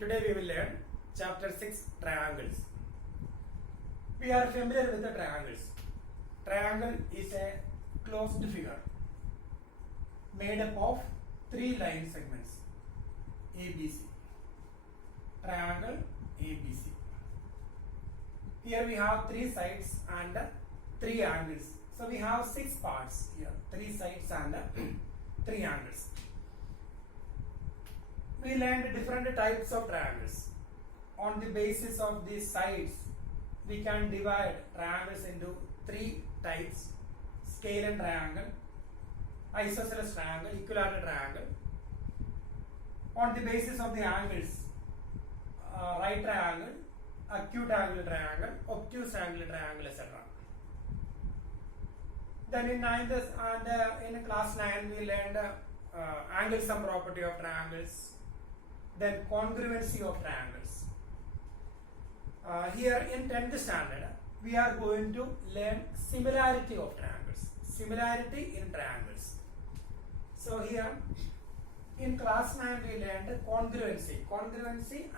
Today we will learn chapter 6 triangles. We are familiar with the triangles. Triangle is a closed figure made up of three line segments ABC. Triangle ABC. Here we have three sides and three angles. So we have six parts here, three sides and three angles. We learned different types of triangles. On the basis of these sides, we can divide triangles into three types: scalene triangle, isosceles triangle, equilateral triangle. On the basis of the angles, right triangle, acute angle triangle, obtuse angle triangle, etc. Then in ninth and in class 9 we learned angle sum property of triangles, then congruency of triangles. Here in 10th standard we are going to learn similarity of triangles, similarity in triangles. So here in class 9 we learned congruency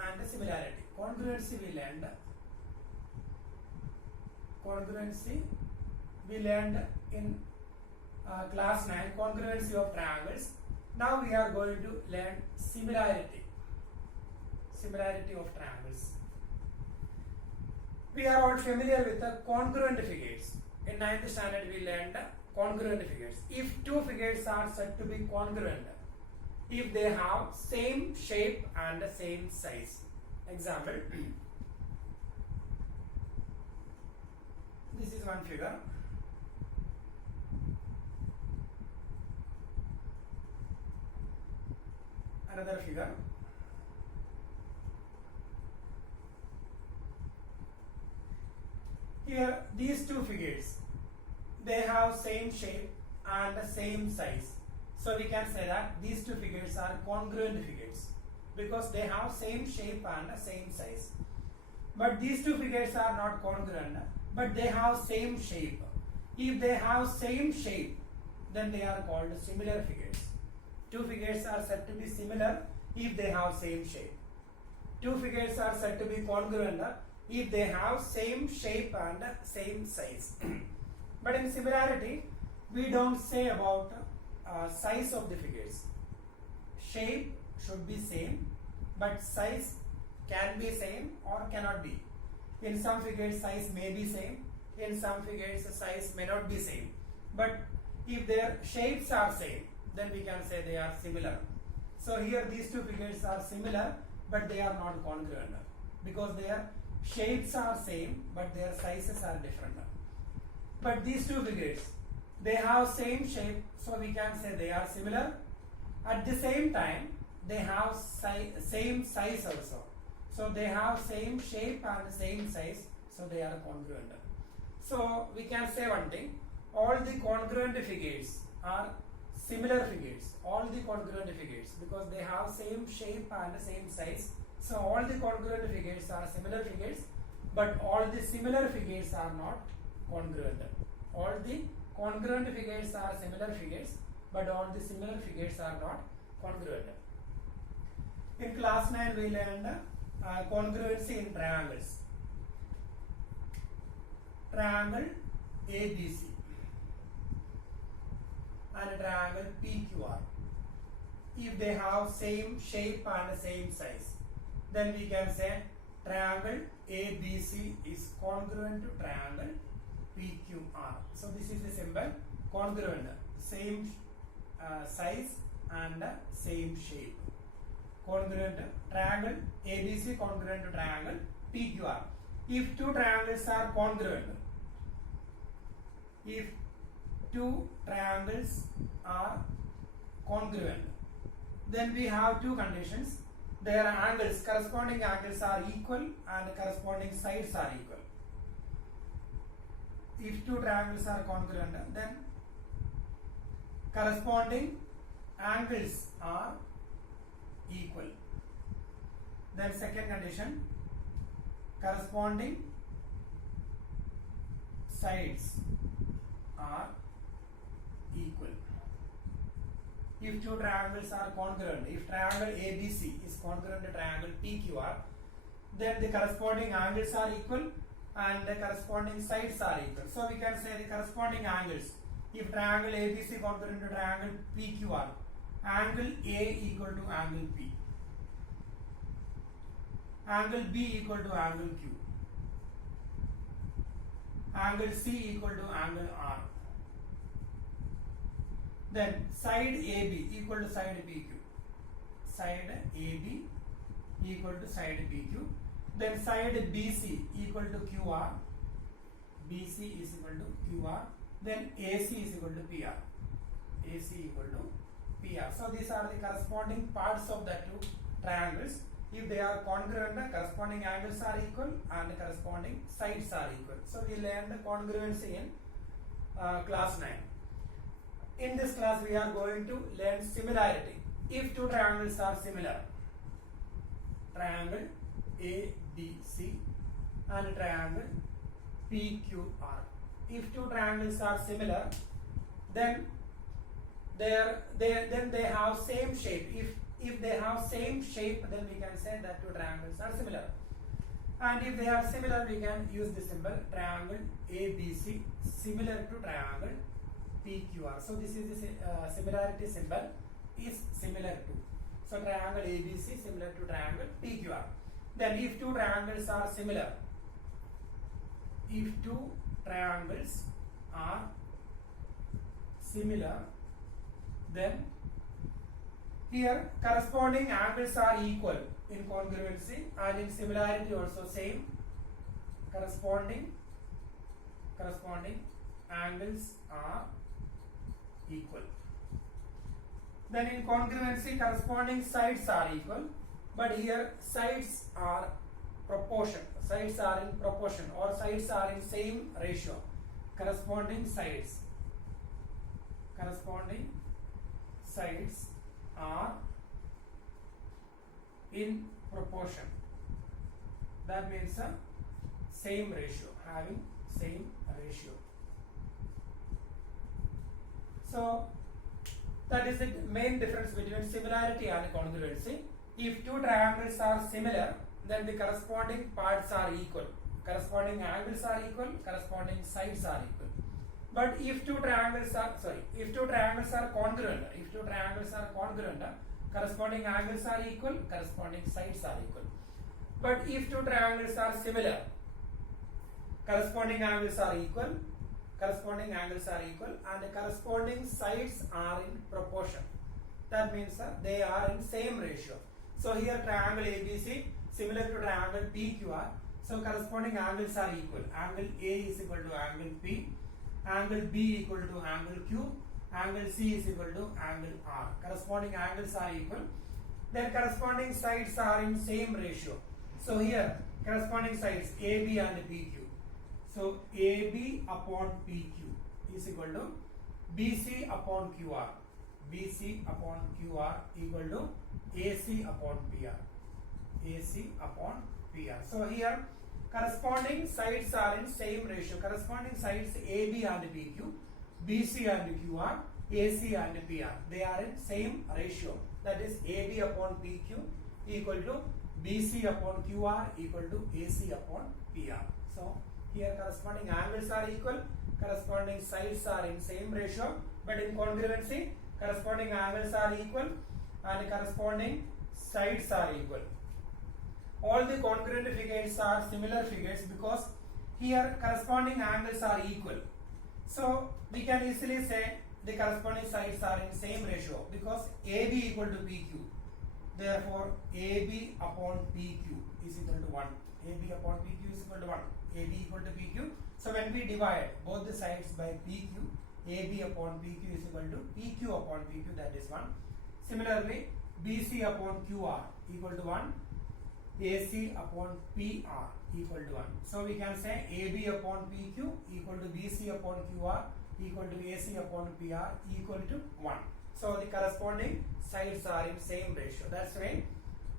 and similarity. Congruency we learned in class 9, congruency of triangles. Now we are going to learn similarity of triangles. We are all familiar with the congruent figures. In 9th standard we learned congruent figures. If two figures are said to be congruent, if they have same shape and same size. Example, this is one figure. Another figure. Here these two figures, they have same shape and the same size. So we can say that these two figures are congruent figures because they have same shape and the same size. But these two figures are not congruent, but they have same shape. If they have same shape, then they are called similar figures. Two figures are said to be similar if they have same shape. Two figures are said to be congruent if they have same shape and same size. But in similarity, we don't say about size of the figures. Shape should be same, but size can be same or cannot be. In some figures size may be same, in some figures size may not be same. But if their shapes are same, then we can say they are similar. So here these two figures are similar, but they are not congruent because their shapes are same, but their sizes are different. But these two figures, they have same shape, so we can say they are similar. At the same time, they have same size also. So they have same shape and same size, so they are congruent. So we can say one thing: all the congruent figures are similar figures. All the congruent figures, because they have same shape and same size. So all the congruent figures are similar figures, but all the similar figures are not congruent. All the congruent figures are similar figures, but all the similar figures are not congruent. In class 9 we learned congruency in triangles. Triangle ABC and triangle PQR. If they have same shape and same size, then we can say triangle ABC is congruent to triangle PQR. So this is the symbol congruent, same size and same shape. Congruent triangle ABC congruent to triangle PQR. If two triangles are congruent, if two triangles are congruent, then we have two conditions. Their angles, corresponding angles are equal and corresponding sides are equal. If two triangles are congruent, then corresponding angles are equal. Then second condition, corresponding sides are equal. if two triangles are congruent, if triangle ABC is congruent to triangle PQR, then the corresponding angles are equal and the corresponding sides are equal. So we can say the corresponding angles. If triangle ABC congruent to triangle PQR, angle A equal to angle P, angle B equal to angle Q, angle C equal to angle R. Then side AB equal to side PQ, side AB equal to side PQ. Then side BC equal to QR, BC is equal to QR. Then AC is equal to PR, AC equal to PR. So these are the corresponding parts of the two triangles. If they are congruent, the corresponding angles are equal and the corresponding sides are equal. So we learned the congruency in class 9. In this class we are going to learn similarity. If two triangles are similar, triangle ABC and triangle PQR. If two triangles are similar, then they have same shape. If they have same shape, then we can say that two triangles are similar. And if they are similar, we can use the symbol triangle ABC similar to triangle PQR. So this is the similarity symbol is similar to. So triangle ABC similar to triangle PQR. Then if two triangles are similar, if two triangles are similar, then here corresponding angles are equal in congruency and in similarity also same. Corresponding angles are equal. Then in congruency corresponding sides are equal, but here sides are proportion. Sides are in proportion or sides are in same ratio. Corresponding sides are in proportion. That means a same ratio, having same ratio. So that is the main difference between similarity and congruency. If two triangles are similar, then the corresponding parts are equal. Corresponding angles are equal, corresponding sides are equal. But if two triangles are congruent, corresponding angles are equal, corresponding sides are equal. But if two triangles are similar, corresponding angles are equal, and the corresponding sides are in proportion. That means they are in same ratio. So here triangle ABC similar to triangle PQR. So corresponding angles are equal. Angle A is equal to angle P, angle B equal to angle Q, angle C is equal to angle R. Corresponding angles are equal. Then corresponding sides are in same ratio. So here corresponding sides AB and PQ. So AB upon PQ is equal to BC upon QR. BC upon QR equal to AC upon PR. AC upon PR. So here corresponding sides are in same ratio. Corresponding sides AB and PQ, BC and QR, AC and PR. They are in same ratio. That is AB upon PQ equal to BC upon QR equal to AC upon PR. So here corresponding angles are equal, corresponding sides are in same ratio, but in congruency corresponding angles are equal and corresponding sides are equal. All the congruent figures are similar figures because here corresponding angles are equal. So we can easily say the corresponding sides are in same ratio because AB equal to PQ. Therefore AB upon PQ is equal to 1. AB upon PQ is equal to 1. AB equal to PQ. So when we divide both the sides by PQ, AB upon PQ is equal to PQ upon PQ, that is 1. Similarly, BC upon QR equal to 1. AC upon PR equal to 1. So we can say AB upon PQ equal to BC upon QR equal to AC upon PR equal to 1. So the corresponding sides are in same ratio. That's why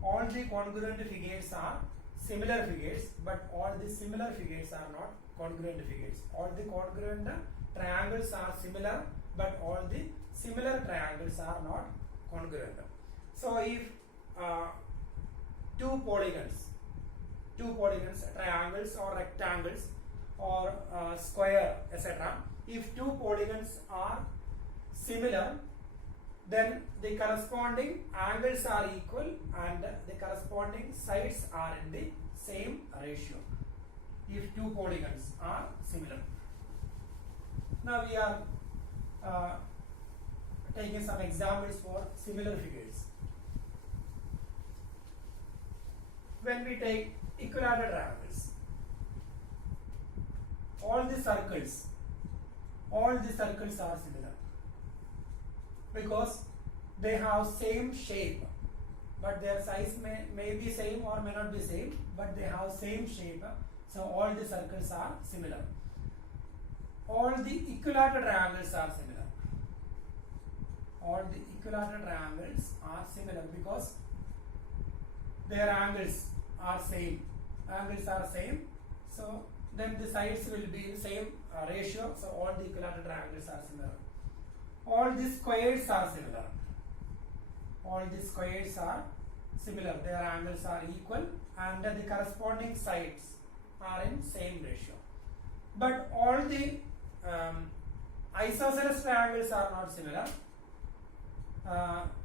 all the congruent figures are similar figures, but all the similar figures are not congruent figures. All the congruent triangles are similar, but all the similar triangles are not congruent. So if two polygons, triangles or rectangles or square, etc. If two polygons are similar, then the corresponding angles are equal and the corresponding sides are in the same ratio. If two polygons are similar. Now we are taking some examples for similar figures. When we take equilateral triangles, all the circles are similar because they have same shape, but their size may be same or may not be same, but they have same shape. So all the circles are similar. All the equilateral triangles are similar. All the equilateral triangles are similar because their angles are same. So then the sides will be same ratio. So all the equilateral triangles are similar. All the squares are similar. Their angles are equal and the corresponding sides are in same ratio. But all the isosceles triangles are not similar.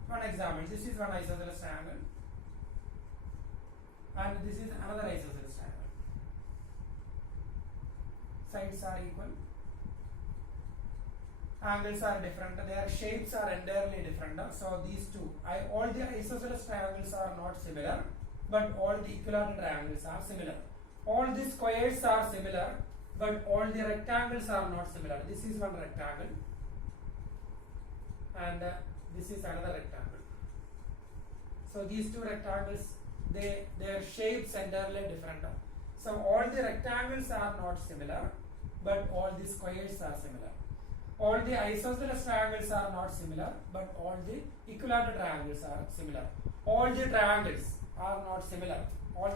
One example, this is one isosceles triangle and this is another isosceles triangle. Sides are equal, angles are different, their shapes are entirely different. So these two, all the isosceles triangles are not similar, but all the equilateral triangles are similar. All the squares are similar, but all the rectangles are not similar. This is one rectangle and this is another rectangle. So these two rectangles, their shapes entirely different. So all the rectangles are not similar, but all the squares are similar. All the isosceles triangles are not similar, but all the equilateral triangles are similar. All the triangles are not similar. All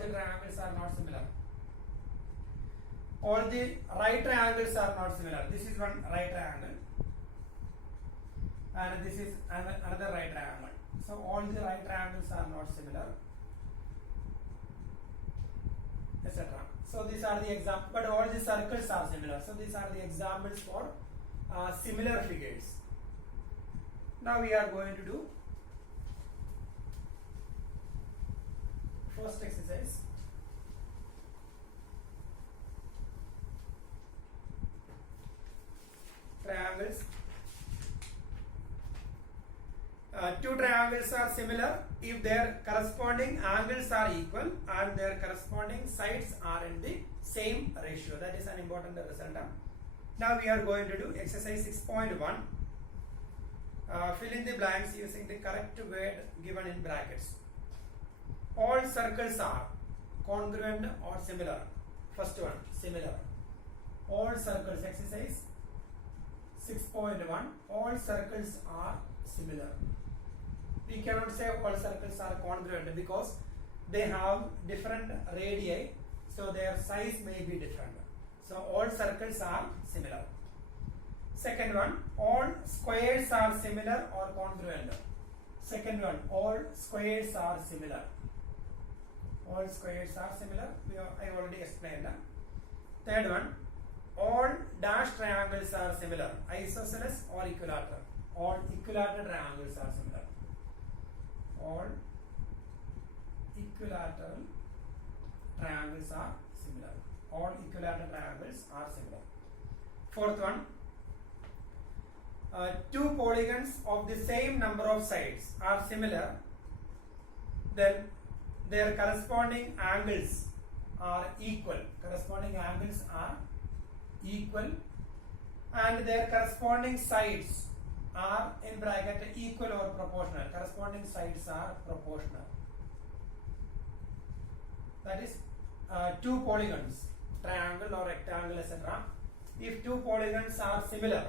the right triangles are not similar. This is one right triangle and this is another right triangle. So all the right triangles are not similar, etc. So these are the examples, but all the circles are similar. So these are the examples for similar figures. Now we are going to do first exercise. Triangles. Two triangles are similar if their corresponding angles are equal and their corresponding sides are in the same ratio. That is an important result. Now we are going to do exercise 6.1. Fill in the blanks using the correct word given in brackets. All circles are congruent or similar. First one, similar. All circles, exercise 6.1. All circles are similar. We cannot say all circles are congruent because they have different radii, so their size may be different. So all circles are similar. Second one, all squares are similar or congruent. Second one, all squares are similar. All squares are similar. I already explained. Third one, all dashed triangles are similar. Isosceles or equilateral. All equilateral triangles are similar. All equilateral triangles are similar. All equilateral triangles are similar. Fourth one, two polygons of the same number of sides are similar, then their corresponding angles are equal. And their corresponding sides are in bracket equal or proportional. Corresponding sides are proportional. That is two polygons, triangle or rectangle, etc. If two polygons are similar,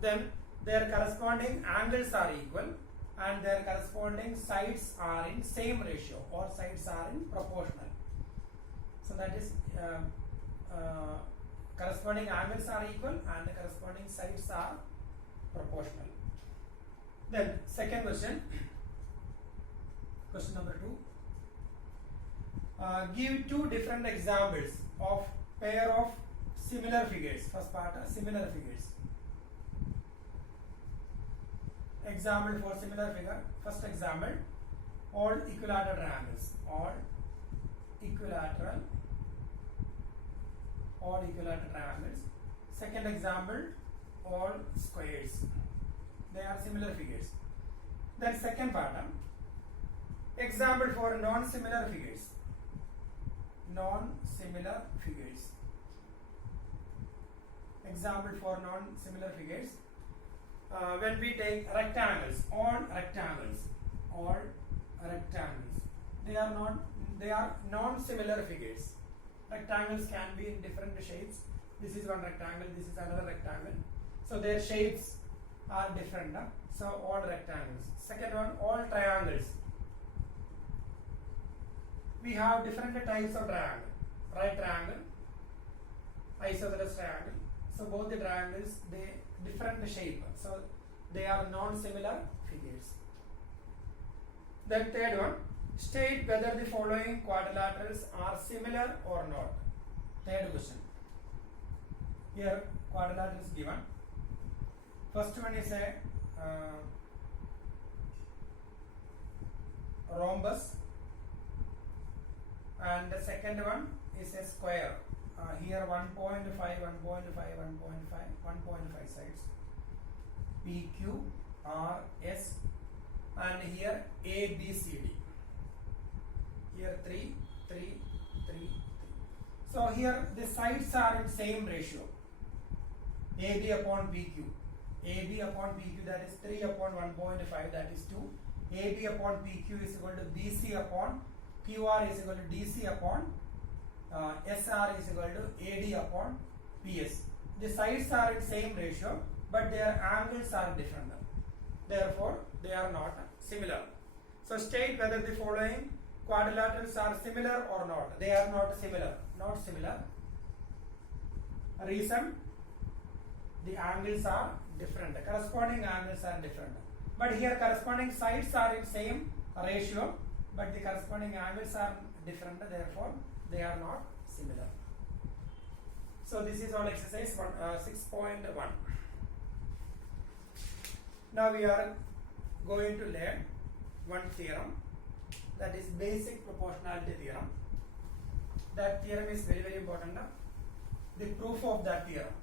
then their corresponding angles are equal and their corresponding sides are in same ratio or sides are in proportional. So that is corresponding angles are equal and the corresponding sides are proportional. Then second question, question number 2. Give two different examples of pair of similar figures. First part, similar figures. Example for similar figure. First example, all equilateral triangles. All equilateral triangles. Second example, all squares. They are similar figures. Then second part, example for non-similar figures. Non-similar figures. Example for non-similar figures. When we take rectangles, all rectangles, they are non-similar figures. Rectangles can be in different shapes. This is one rectangle, this is another rectangle. So their shapes are different. So all rectangles. Second one, all triangles. We have different types of triangle. Right triangle, isosceles triangle. So both the triangles, they different shape. So they are non-similar figures. Then third one, state whether the following quadrilaterals are similar or not. Third question. Here quadrilaterals given. First one is a rhombus, and the second one is a square. Here 1.5 sides, PQ, R, S, and here A, B, C, D. Here 3, 3, 3, 3. So here the sides are in same ratio. AB upon PQ. AB upon PQ, that is 3 upon 1.5, that is 2. AB upon PQ is equal to BC upon QR is equal to DC upon SR is equal to AD upon PS. The sides are in same ratio, but their angles are different. Therefore, they are not similar. So state whether the following quadrilaterals are similar or not. They are not similar. Not similar. Reason: the angles are different. Corresponding angles are different. But here corresponding sides are in same ratio, but the corresponding angles are different. Therefore, they are not similar. So this is all exercise 6.1. Now we are going to learn one theorem, that is basic proportionality theorem. That theorem is very, very important. The proof of that theorem.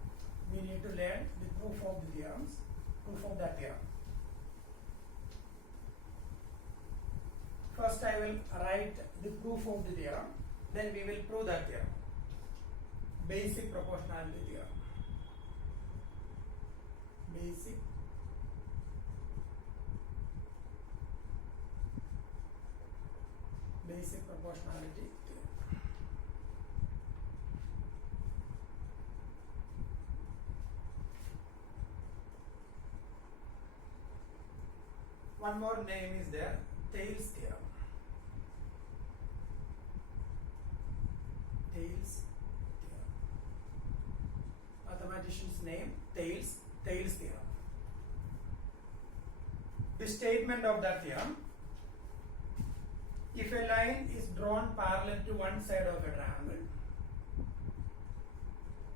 We need to learn the proof of the theorems, proof of that theorem. First I will write the proof of the theorem, then we will prove that theorem. Basic proportionality theorem. Basic proportionality theorem. One more name is there, Thales theorem. Thales theorem. Mathematician's name, Thales theorem. The statement of that theorem: if a line is drawn parallel to one side of a triangle,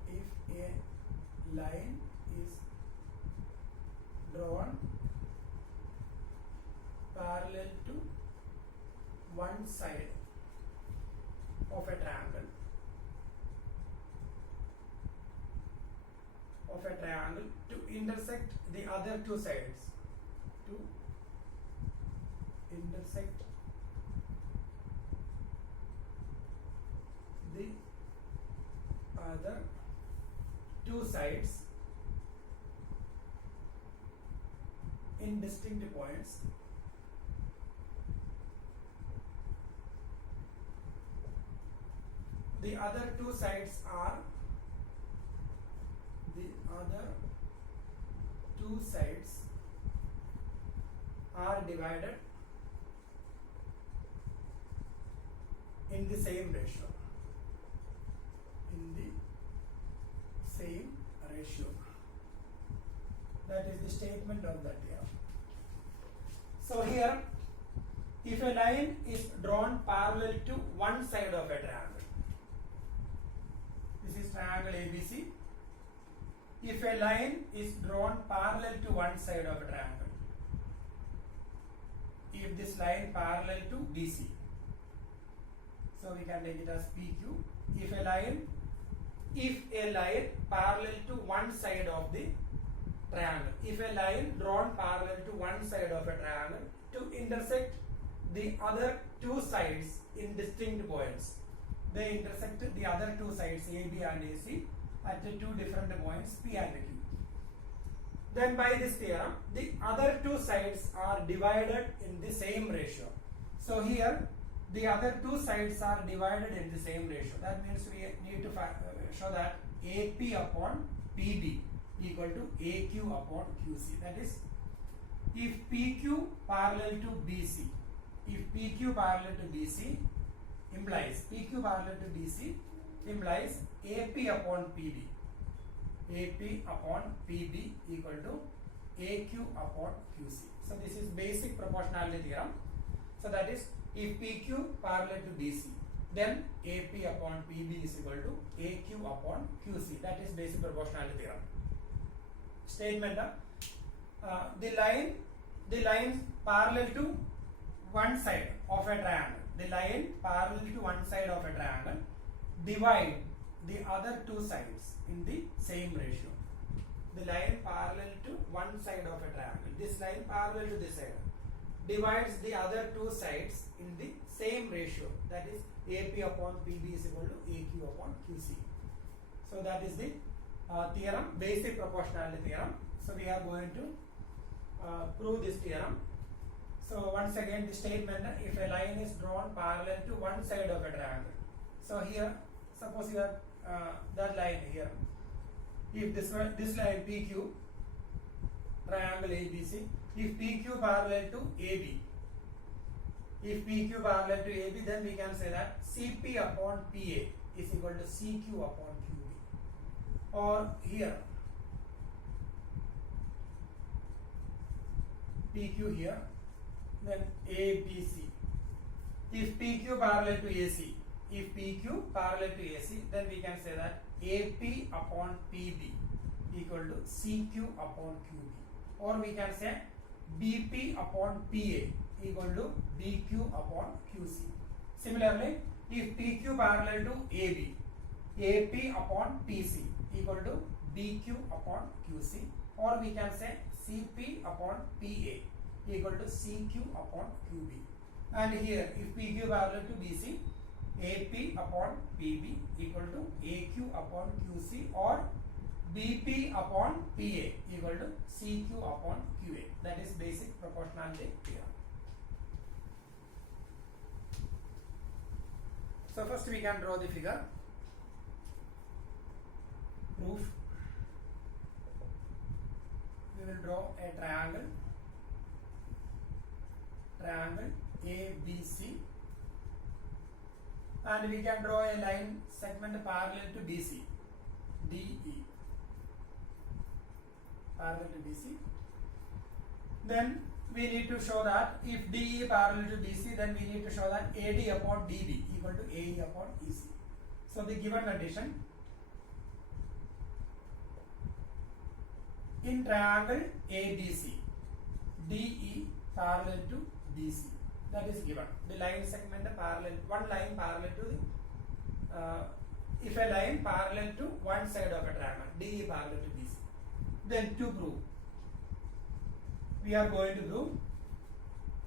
if a line is drawn parallel to one side of a triangle, to intersect the other two sides, to intersect the other two sides in distinct points, the other two sides are divided in the same ratio. That is the statement of that theorem. So here, if a line is drawn parallel to one side of a triangle, this is triangle ABC. If a line is drawn parallel to one side of a triangle, if this line parallel to BC, so we can take it as PQ. If a line parallel to one side of the triangle, if a line drawn parallel to one side of a triangle to intersect the other two sides in distinct points, they intersect the other two sides AB and AC at the two different points P and Q. Then by this theorem, the other two sides are divided in the same ratio. So here, the other two sides are divided in the same ratio. That means we need to show that AP upon PB equal to AQ upon QC. That is, if PQ parallel to BC, if PQ parallel to BC implies PQ parallel to BC implies AP upon PB. AP upon PB equal to AQ upon QC. So this is basic proportionality theorem. So that is, if PQ parallel to BC, then AP upon PB is equal to AQ upon QC. That is basic proportionality theorem. Statement: the line parallel to one side of a triangle. The line parallel to one side of a triangle divide the other two sides in the same ratio. The line parallel to one side of a triangle, this line parallel to this side, divides the other two sides in the same ratio. That is, AP upon PB is equal to AQ upon QC. So that is the theorem, basic proportionality theorem. So we are going to prove this theorem. So once again, the statement: if a line is drawn parallel to one side of a triangle. So here, suppose you have that line here. If this line PQ, triangle ABC, if PQ parallel to AB, if PQ parallel to AB, then we can say that CP upon PA is equal to CQ upon QB. Or here, PQ here, then ABC. If PQ parallel to AC, if PQ parallel to AC, then we can say that AP upon PB equal to CQ upon QB. Or we can say BP upon PA equal to BQ upon QC. Similarly, if PQ parallel to AB, AP upon PC equal to BQ upon QC. Or we can say CP upon PA equal to CQ upon QB. And here, if PQ parallel to BC, AP upon PB equal to AQ upon QC, or BP upon PA equal to CQ upon QA. That is basic proportionality theorem. So first we can draw the figure. Proof. We will draw a triangle ABC, and we can draw a line segment parallel to BC, DE, parallel to BC. Then we need to show that if DE parallel to BC, then we need to show that AD upon DB equal to AE upon EC. So the given condition: in triangle ABC, DE parallel to BC, that is given. The line segment parallel, one line parallel to the, if a line parallel to one side of a triangle, DE parallel to BC. Then to prove, we are going to prove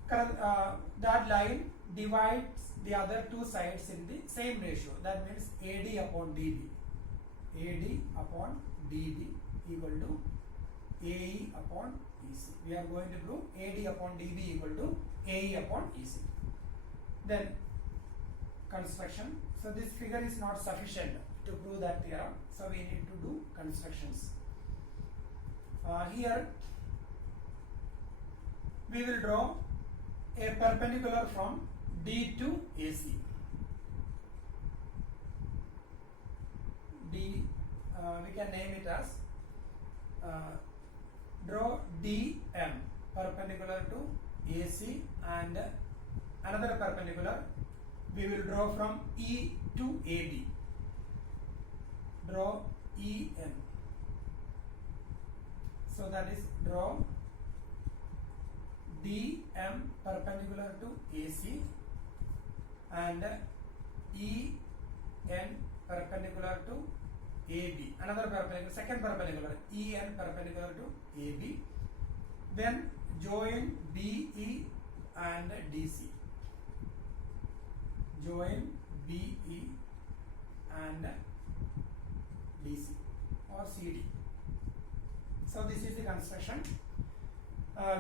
that line divides the other two sides in the same ratio. That means AD upon DB, AD upon DB equal to AE upon EC. We are going to prove AD upon DB equal to AE upon EC. Then construction. So this figure is not sufficient to prove that theorem. So we need to do constructions. Here we will draw a perpendicular from D to AC. D, we can name it as draw DM perpendicular to AC and another perpendicular we will draw from E to AB. Draw EN. So that is draw DM perpendicular to AC and EN perpendicular to AB. Another perpendicular, second perpendicular, EN perpendicular to AB. Then join BE and DC. Join BE and DC or CD. So this is the construction.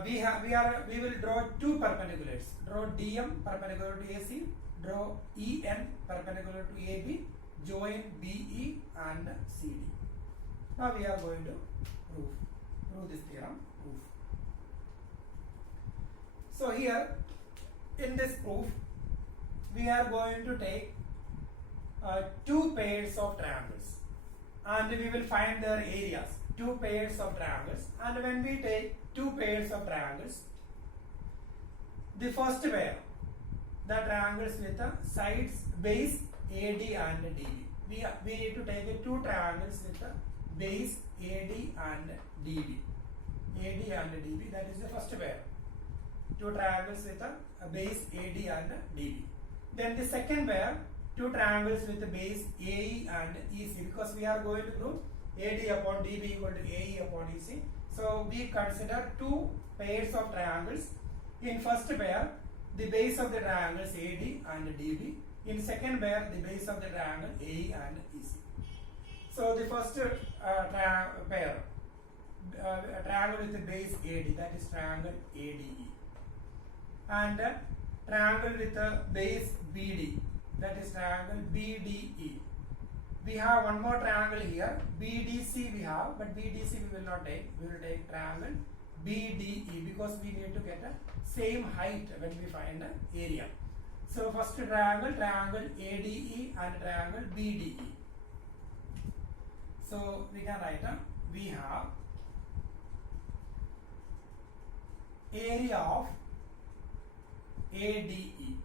We will draw two perpendiculars. Draw DM perpendicular to AC. Draw EN perpendicular to AB. Join BE and CD. Now we are going to prove this theorem. So here in this proof we are going to take two pairs of triangles and we will find their areas. Two pairs of triangles, and when we take two pairs of triangles, the first pair, the triangles with the sides base AD and DB. We need to take two triangles with the base AD and DB. AD and DB, that is the first pair. Two triangles with a base AD and DB. Then the second pair, two triangles with the base AE and EC, because we are going to prove AD upon DB equal to AE upon EC. So we consider two pairs of triangles. In first pair, the base of the triangles AD and DB. In second pair, the base of the triangle AE and EC. So the first pair, a triangle with the base AD, that is triangle ADE, and a triangle with the base BD, that is triangle BDE. We have one more triangle here, BDC we have, but BDC we will not take. We will take triangle BDE because we need to get a same height when we find the area. So first triangle, triangle ADE and triangle BDE. So we can write we have area of ADE,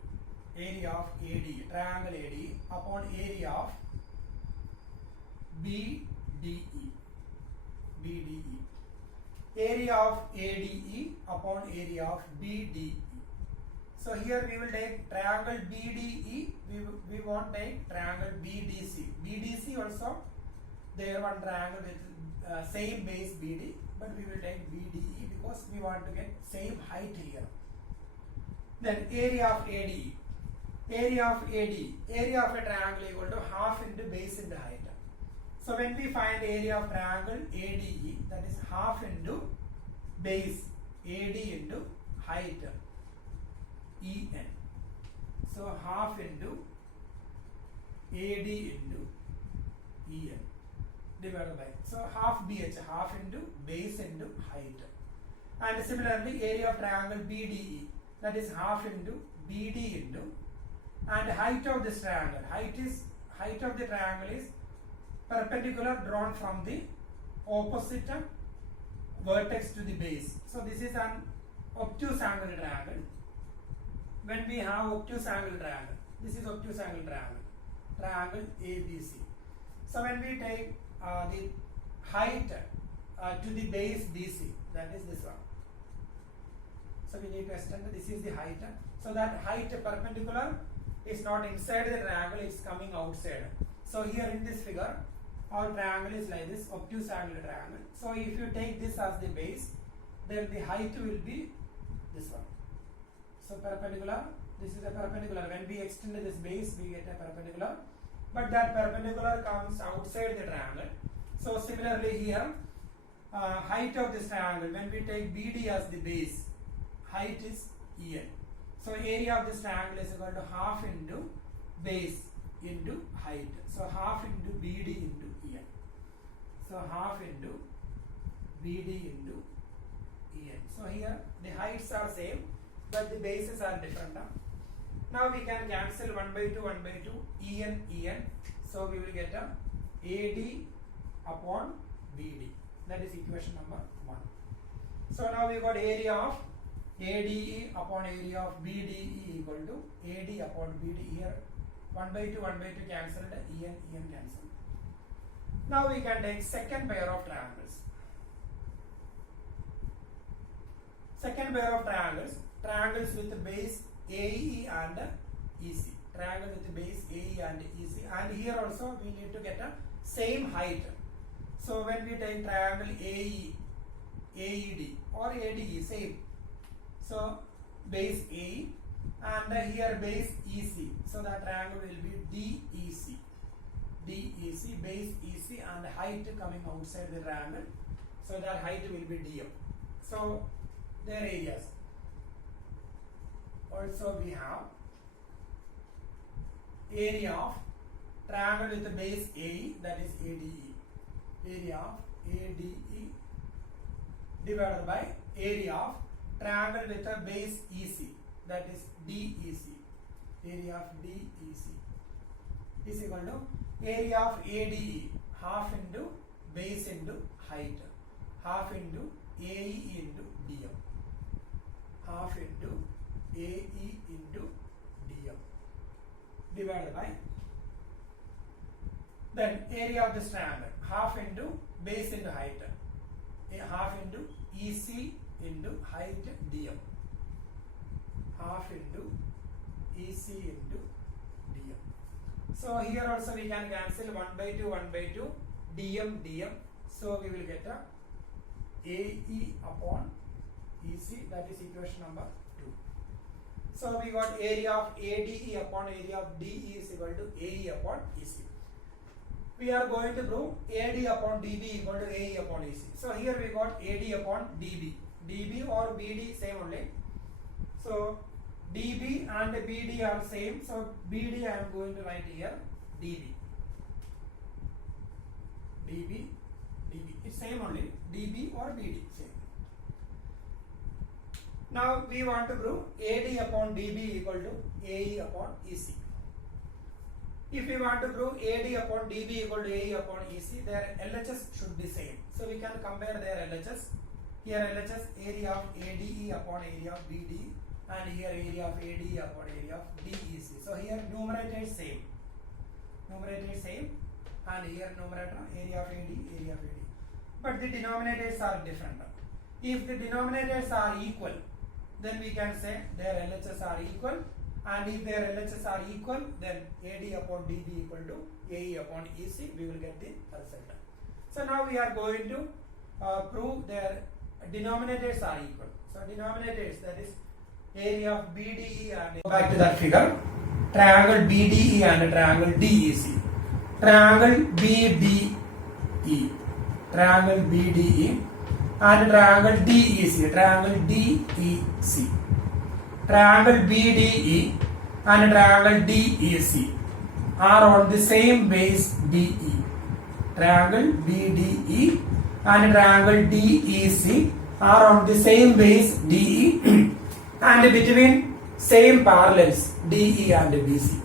triangle ADE upon area of BDE. Area of ADE upon area of BDE. So here we will take triangle BDE, we won't take triangle BDC. BDC also, there one triangle with same base BD, but we will take BDE because we want to get same height here. Then area of ADE. Area of ADE, area of a triangle equal to half into base into height. So when we find area of triangle ADE, that is half into base AD into height EN. So half into AD into EN divided by, so half BH, half into base into height. And similarly area of triangle BDE, that is half into BD into, and height of this triangle, height of the triangle is perpendicular drawn from the opposite vertex to the base. So this is an obtuse angle triangle. When we have obtuse angle triangle, this is obtuse angle triangle, triangle ABC. So when we take the height to the base BC, that is this one. So we need to extend, this is the height. So that height perpendicular is not inside the triangle, it's coming outside. So here in this figure, our triangle is like this, obtuse angle triangle. So if you take this as the base, then the height will be this one. So perpendicular, this is a perpendicular. When we extend this base, we get a perpendicular. But that perpendicular comes outside the triangle. So similarly here, height of this triangle, when we take BD as the base, height is EN. So area of this triangle is equal to half into base into height. So half into BD into EN. So half into BD into EN. So here the heights are same, but the bases are different. Now we can cancel 1 by 2, 1 by 2, EN, EN. So we will get a AD upon BD. That is equation number 1. So now we got area of ADE upon area of BDE equal to AD upon BD. Here 1 by 2 cancelled, EN cancelled. Now we can take second pair of triangles. Second pair of triangles with base AE and EC. Triangle with base AE and EC, and here also we need to get a same height. So when we take triangle AED or ADE, same. So base AE and here base EC. So the triangle will be DEC. DEC, base EC, and height coming outside the triangle. So that height will be DM. So their areas. Also we have area of triangle with the base AE, that is ADE. Area of ADE divided by area of triangle with a base EC, that is DEC. Area of DEC is equal to area of ADE, half into base into height, half into AE into DM, half into AE into DM, divided by then area of this triangle, half into base into height, half into EC into height DM, half into EC into DM. So here also we can cancel 1 by 2 DM. So we will get a AE upon EC, that is equation number 2. So we got area of ADE upon area of DE is equal to AE upon EC. We are going to prove AD upon DB equal to AE upon EC. So here we got AD upon DB. DB or BD same only. So DB and BD are same. So BD I am going to write here DB. DB. It's same only. DB or BD same. Now we want to prove AD upon DB equal to AE upon EC. If we want to prove AD upon DB equal to AE upon EC, their LHS should be same. So we can compare their LHS. Here LHS area of ADE upon area of BD, and here area of ADE upon area of DEC. So here numerator is same. Numerator is same, and here numerator area of AD, area of AD. But the denominators are different. If the denominators are equal, then we can say their LHS are equal, and if their LHS are equal, then AD upon DB equal to AE upon EC, we will get the result. So now we are going to prove their denominators are equal. So denominators, that is area of BDE, and go back to that figure, triangle BDE and triangle DEC. Triangle BDE, triangle BDE and triangle DEC, triangle DEC. Triangle BDE and triangle DEC are on the same base DE. Triangle BDE and triangle DEC are on the same base DE and between same parallels DE and BC.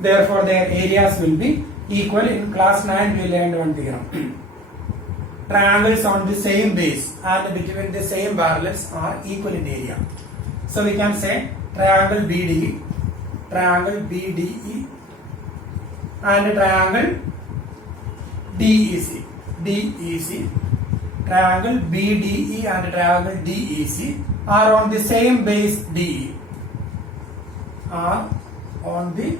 Therefore their areas will be equal. In class 9 we learned one theorem. Triangles on the same base and between the same parallels are equal in area. So we can say triangle BDE and triangle DEC, triangle BDE and triangle DEC are on the same base DE, are on the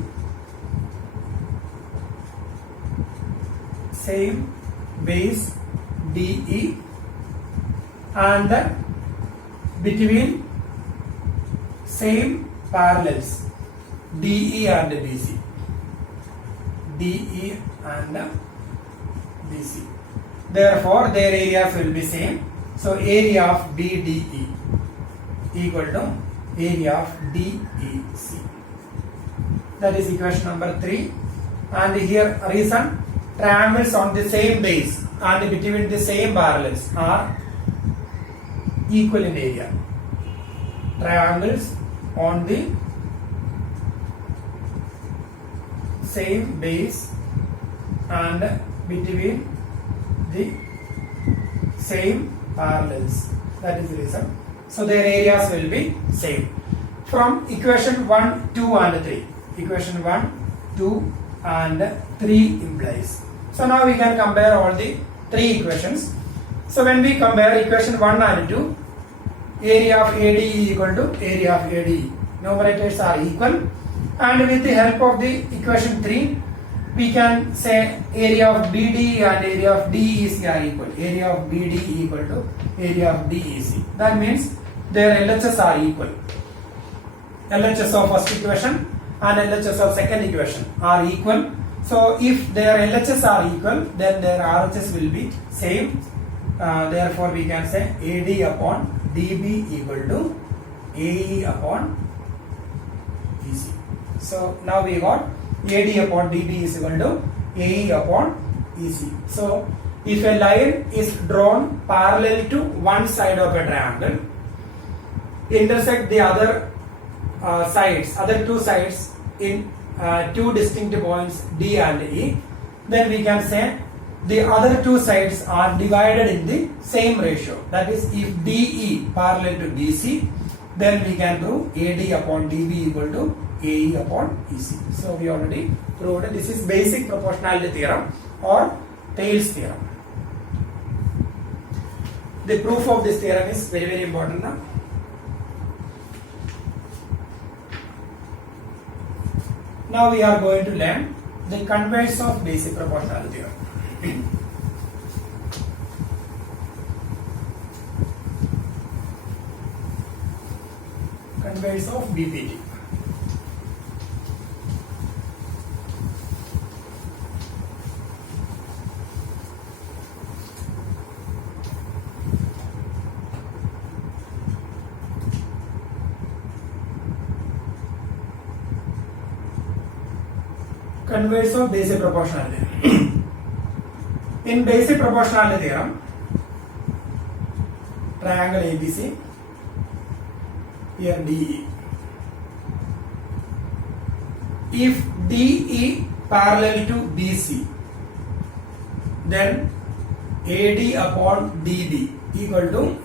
same base DE and between same parallels DE and BC. DE and BC. Therefore, their areas will be same. So, area of BDE equal to area of DEC. That is equation number 3. And here reason, triangles on the same base and between the same parallels are equal in area. Triangles on the same base and between the same parallels. That is the reason. So their areas will be same. From equation 1, 2 and 3. Equation 1, 2 and 3 implies. So now we can compare all the three equations. So when we compare equation 1 and 2, area of ADE equal to area of ADE. Numerators are equal, and with the help of the equation 3, we can say area of BD and area of DEC are equal. Area of BD equal to area of DEC. That means their LHS are equal. LHS of first equation and LHS of second equation are equal. So if their LHS are equal, then their RHS will be same. Therefore we can say AD upon DB equal to AE upon EC. So now we got AD upon DB is equal to AE upon EC. So if a line is drawn parallel to one side of a triangle, intersect the other other two sides in two distinct points D and E, then we can say the other two sides are divided in the same ratio. That is, if DE parallel to BC, then we can prove AD upon DB equal to AE upon EC. So we already proved it. This is basic proportionality theorem or Thales theorem. The proof of this theorem is very, very important now. Now we are going to learn the converse of basic proportionality theorem. Converse of BPT. Converse of basic proportionality. In basic proportionality theorem, triangle ABC, here DE. If DE parallel to BC, then AD upon DB equal to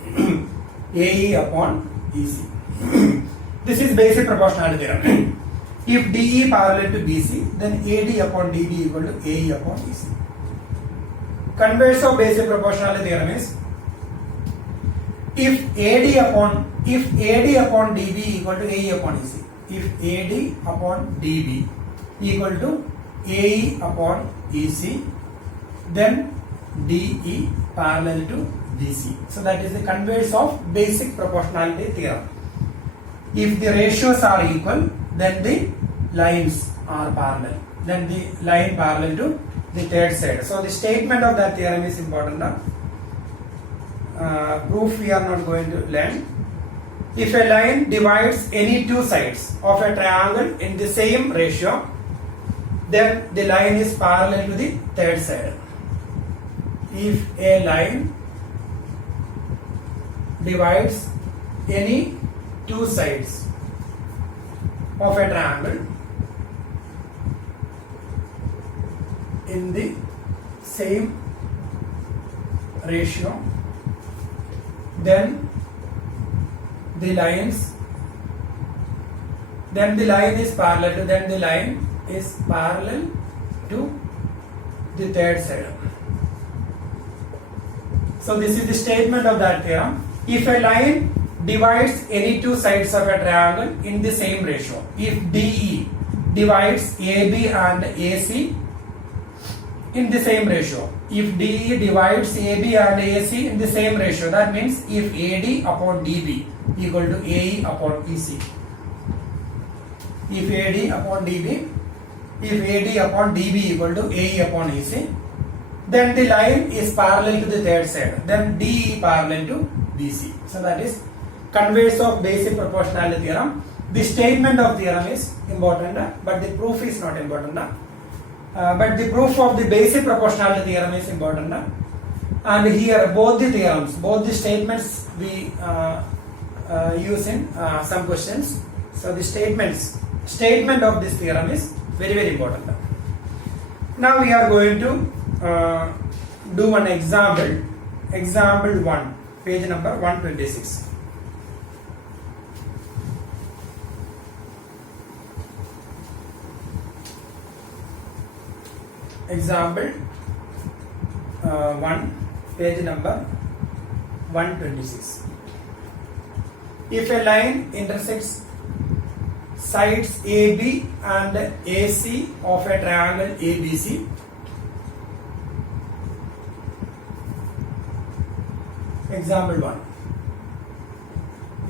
AE upon EC. This is basic proportionality theorem. If DE parallel to BC, then AD upon DB equal to AE upon EC. Converse of basic proportionality theorem is if AD upon DB equal to AE upon EC. If AD upon DB equal to AE upon EC, then DE parallel to BC. So that is the converse of basic proportionality theorem. If the ratios are equal, then the lines are parallel. Then the line parallel to the third side. So the statement of that theorem is important now. Proof we are not going to learn. If a line divides any two sides of a triangle in the same ratio, then the line is parallel to the third side. If a line divides any two sides of a triangle in the same ratio, then the line is parallel to the third side. So this is the statement of that theorem. If a line divides any two sides of a triangle in the same ratio, if DE divides AB and AC in the same ratio, if DE divides AB and AC in the same ratio, that means if AD upon DB equal to AE upon EC. If AD upon DB equal to AE upon EC, then the line is parallel to the third side. Then DE parallel to BC. So that is converse of basic proportionality theorem. The statement of theorem is important, but the proof is not important. But the proof of the basic proportionality theorem is important. And here both the theorems, both the statements we use in some questions. So the statement of this theorem is very, very important. Now we are going to do one example. Example 1, page number 126. Example 1, page number 126. If a line intersects sides AB and AC of a triangle ABC, example 1.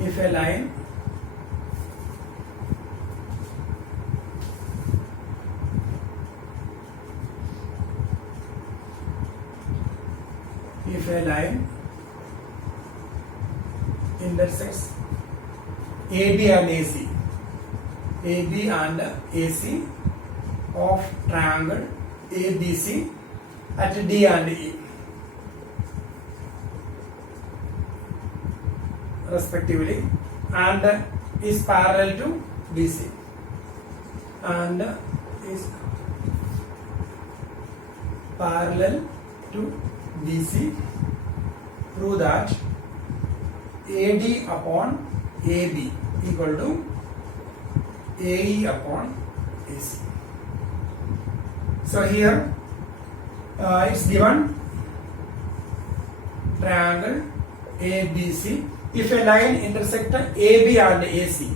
If a line intersects AB and AC of triangle ABC at D and E respectively, and is parallel to BC, and is parallel to BC, prove that AD upon AB equal to AE upon AC. So here it's given triangle ABC. If a line intersect AB and AC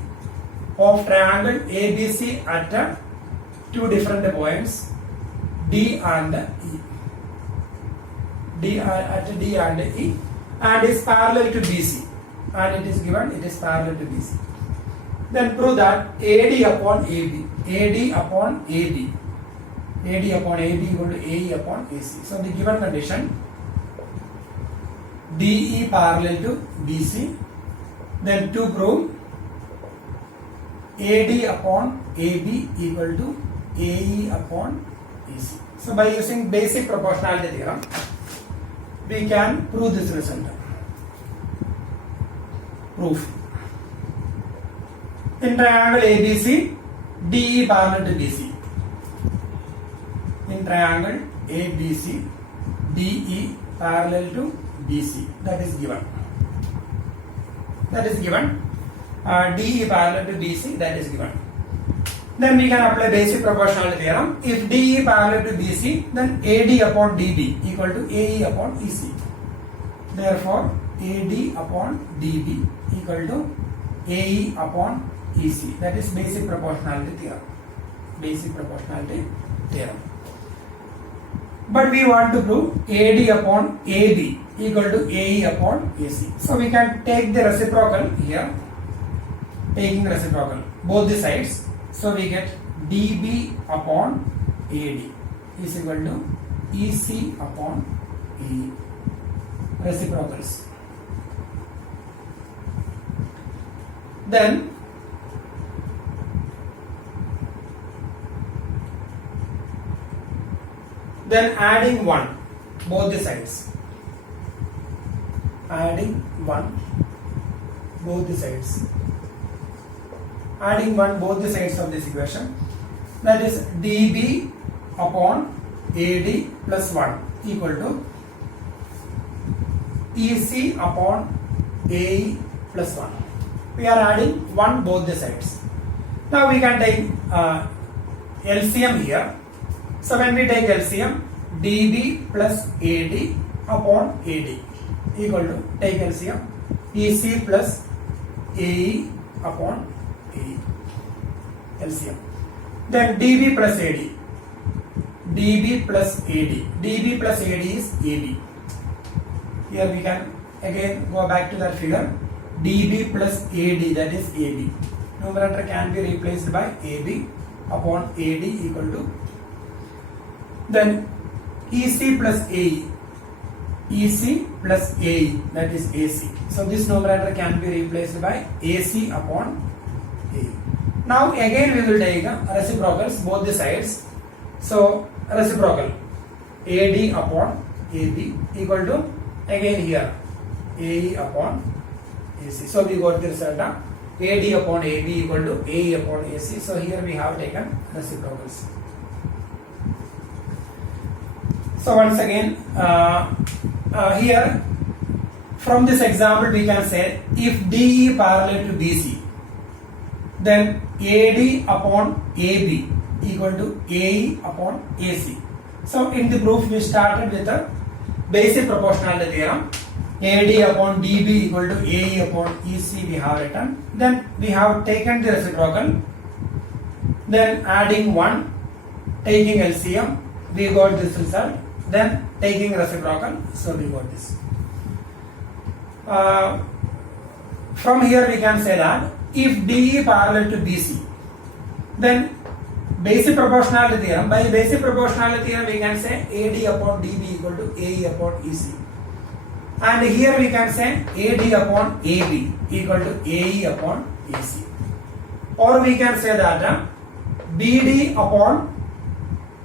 of triangle ABC at two different points D and E, at D and E, and is parallel to BC, and it is given it is parallel to BC, then prove that AD upon AB equal to AE upon AC. So the given condition, DE parallel to BC, then to prove AD upon AB equal to AE upon AC. So by using basic proportionality theorem, we can prove this result. Proof. In triangle ABC, DE parallel to BC. In triangle ABC, DE parallel to BC. That is given. DE parallel to BC, that is given. Then we can apply basic proportionality theorem. If DE parallel to BC, then AD upon DB equal to AE upon EC. Therefore, AD upon DB equal to AE upon EC. That is basic proportionality theorem. But we want to prove AD upon AB equal to AE upon AC. So we can take the reciprocal here, taking reciprocal both the sides. So we get DB upon AD is equal to EC upon AE. Reciprocals. Then adding 1 both the sides. Adding 1 both the sides. Adding 1 both the sides of this equation, that is DB upon AD plus 1 equal to EC upon AE plus 1. We are adding 1 both the sides. Now we can take LCM here. So when we take LCM, DB plus AD upon AD equal to, take LCM, EC plus AE upon AE. LCM. Then DB plus AD. DB plus AD. DB plus AD is AB. Here we can again go back to that figure. DB plus AD, that is AB. Numerator can be replaced by AB upon AD equal to, then EC plus AE. EC plus AE, that is AC. So this numerator can be replaced by AC upon AE. Now again we will take reciprocals both the sides. So reciprocal AD upon AB equal to, again here AE upon AC. So we got the result of AD upon AB equal to AE upon AC. So here we have taken reciprocals. So once again here from this example we can say if DE parallel to BC, then AD upon AB equal to AE upon AC. So in the proof we started with the basic proportionality theorem. AD upon DB equal to AE upon EC we have written. Then we have taken the reciprocal. Then adding 1, taking LCM, we got this result. Then taking reciprocal, so we got this. From here we can say that if DE parallel to BC, then basic proportionality theorem, by basic proportionality theorem we can say AD upon DB equal to AE upon EC. And here we can say AD upon AB equal to AE upon EC. Or we can say that BD upon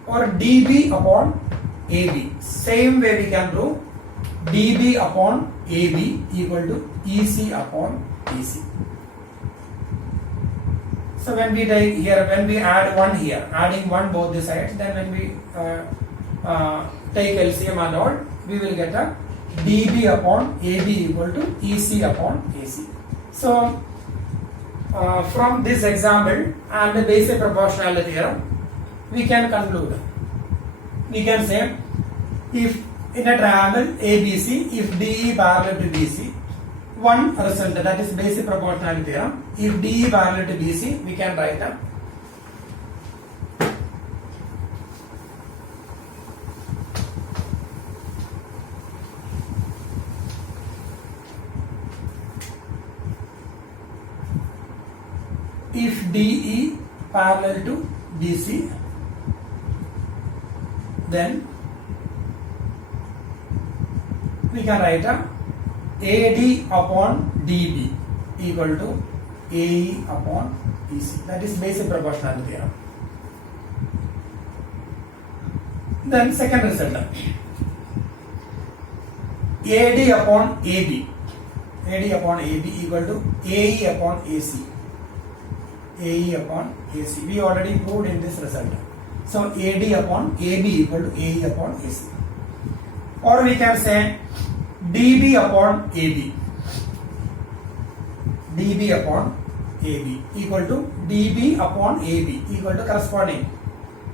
or DB upon AB. Same way we can do DB upon AB equal to EC upon EC. So when we take here, when we add 1 here, adding 1 both the sides, then when we take LCM and all, we will get a DB upon AB equal to EC upon AC. So from this example and the basic proportionality theorem, we can conclude. We can say if in a triangle ABC, if DE parallel to BC, one result, that is basic proportionality theorem. If DE parallel to BC, we can write a if DE parallel to BC, then we can write a AD upon DB equal to AE upon EC. That is basic proportionality theorem. Then second result, AD upon AB, AD upon AB equal to AE upon AC, AE upon AC. We already proved in this result. So AD upon AB equal to AE upon AC. Or we can say DB upon AB, DB upon AB equal to DB upon AB equal to corresponding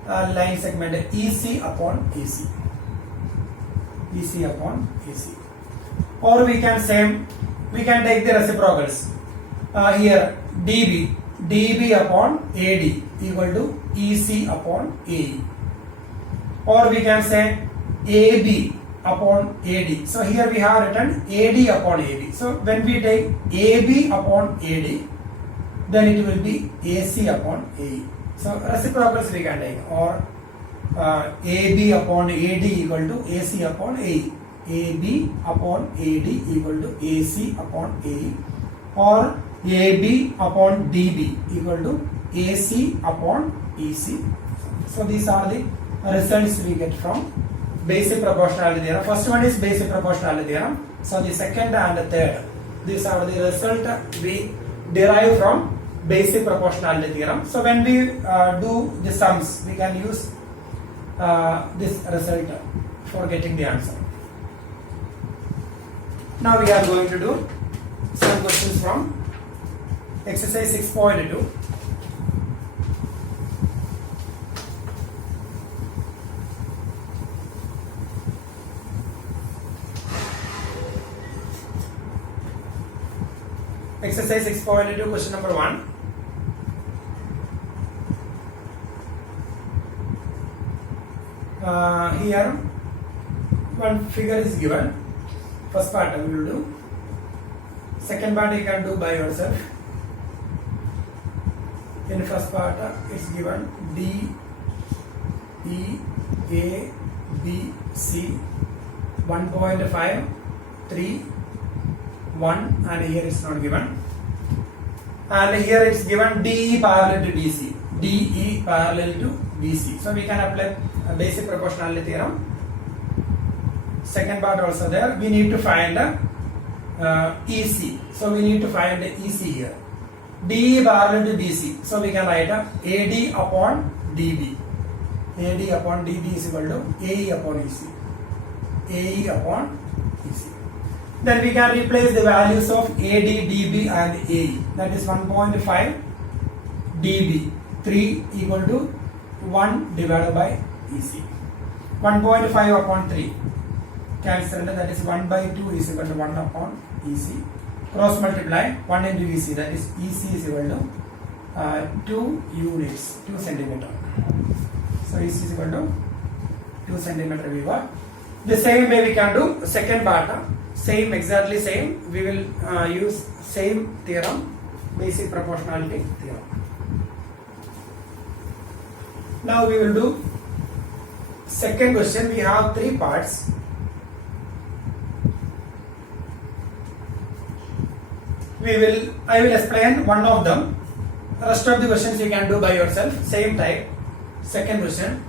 line segment EC upon AC, EC upon AC. Or we can say, we can take the reciprocals. Here DB upon AD equal to EC upon AE. Or we can say AB upon AD. So here we have written AD upon AB. So when we take AB upon AD, then it will be AC upon AE. So reciprocals we can take, or AB upon AD equal to AC upon AE, AB upon AD equal to AC upon AE, or AB upon DB equal to AC upon EC. So these are the results we get from basic proportionality theorem. First one is basic proportionality theorem. So the second and the third, these are the result we derive from basic proportionality theorem. So when we do the sums, we can use this result for getting the answer. Now we are going to do some questions from exercise 6.2. Exercise 6.2, question number 1. Here one figure is given. First part I will do. Second part you can do by yourself. In the first part it's given D, E, A, B, C, 1.5, 3, 1, and here it's not given. And here it's given DE parallel to BC, DE parallel to BC. So we can apply a basic proportionality theorem. Second part also there. We need to find EC. So we need to find the EC here. DE parallel to BC. So we can write AD upon DB. AD upon DB is equal to AE upon EC. AE upon EC. Then we can replace the values of AD, DB and AE. That is 1.5 dB. 3 equal to 1 divided by EC. 1.5 upon 3 cancelled, that is 1 by 2 is equal to 1 upon EC. Cross multiply 1 into EC, that is EC is equal to 2 units, 2 centimeter. So EC is equal to 2 centimeter we got. The same way we can do second part, same, exactly same. We will use same theorem, basic proportionality theorem. Now we will do second question. We have 3 parts. I will explain one of them. The rest of the questions you can do by yourself. Same type. Second question.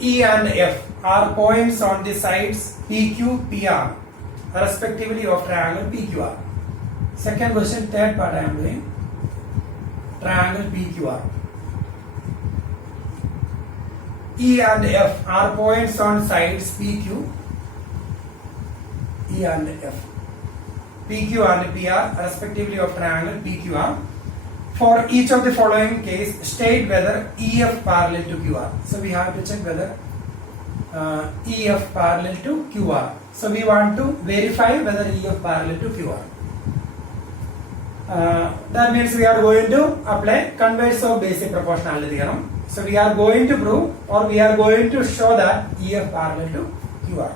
E and F are points on the sides PQ, PR, respectively of triangle PQR. Second question, third part I am doing. Triangle PQR. E and F are points on sides PQ, E and F. PQ and PR, respectively of triangle PQR. For each of the following case, state whether EF parallel to QR. So we have to check whether EF parallel to QR. So we want to verify whether EF parallel to QR. That means we are going to apply converse of basic proportionality theorem. So we are going to prove, or we are going to show that EF parallel to QR.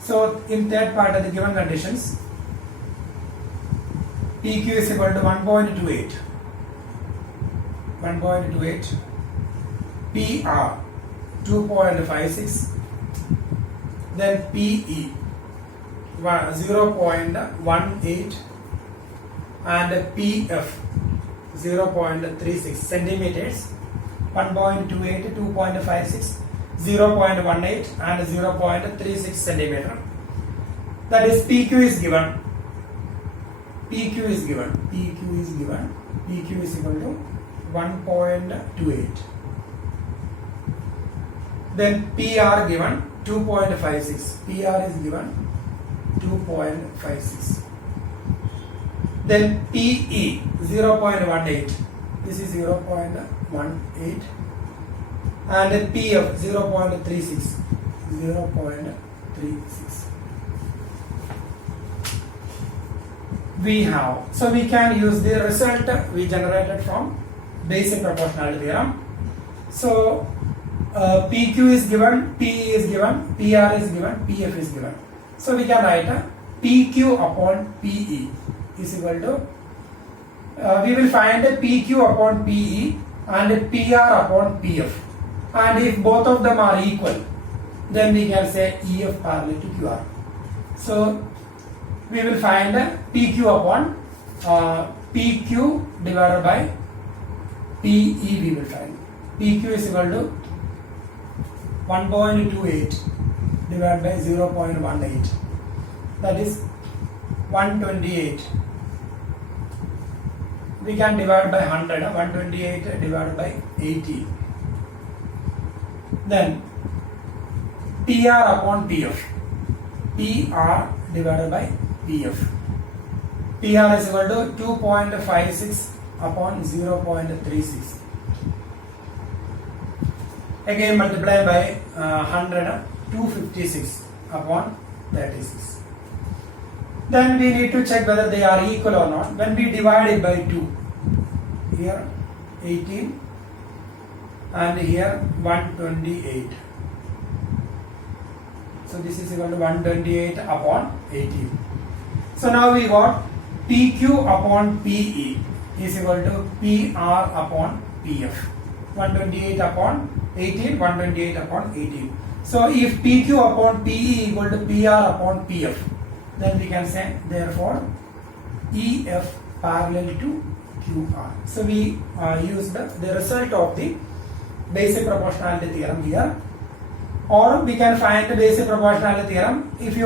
So in third part of the given conditions, PQ is equal to 1.28. 1.28, PR 2.56, then PE 0.18 and PF 0.36 centimeters. 1.28, 2.56, 0.18 and 0.36 centimeter. That is PQ is given. PQ is given. PQ is given. PQ is equal to 1.28. Then PR given 2.56. PR is given 2.56. Then PE 0.18. This is 0.18. And PF 0.36. 0.36. We have. So we can use the result we generated from basic proportionality theorem. So PQ is given, PE is given, PR is given, PF is given. So we can write PQ upon PE is equal to, we will find PQ upon PE and PR upon PF. And if both of them are equal, then we can say EF parallel to QR. So we will find PQ upon PQ divided by PE. We will find PQ is equal to 1.28 divided by 0.18. That is 128. We can divide by 100. 128 divided by 80. Then PR upon PF. PR divided by PF. PR is equal to 2.56 upon 0.36. Again multiply by 100, 256 upon 36. Then we need to check whether they are equal or not. When we divide it by 2, here 18 and here 128. So this is equal to 128 upon 18. So now we got PQ upon PE is equal to PR upon PF. 128 upon 18, 128 upon 18. So if PQ upon PE equal to PR upon PF, then we can say therefore EF parallel to QR. So we use the result of the basic proportionality theorem here, or we can find the basic proportionality theorem. If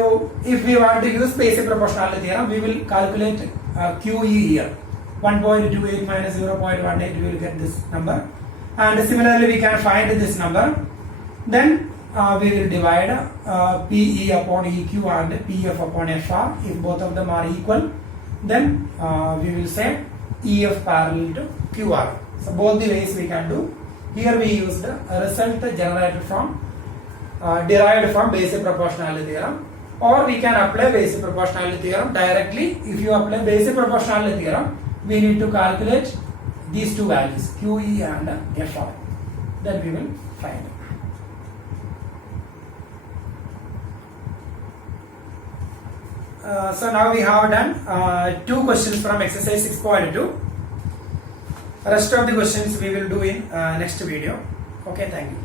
we want to use basic proportionality theorem, we will calculate QE here. 1.28 minus 0.18, we will get this number, and similarly we can find this number. Then we will divide PE upon EQ and PF upon FR. If both of them are equal, then we will say EF parallel to QR. So both the ways we can do. Here we used a result generated from derived from basic proportionality theorem, or we can apply basic proportionality theorem directly. If you apply basic proportionality theorem, we need to calculate these two values QE and FR. Then we will find. So now we have done 2 questions from exercise 6.2. Rest of the questions we will do in next video. Okay, thank you.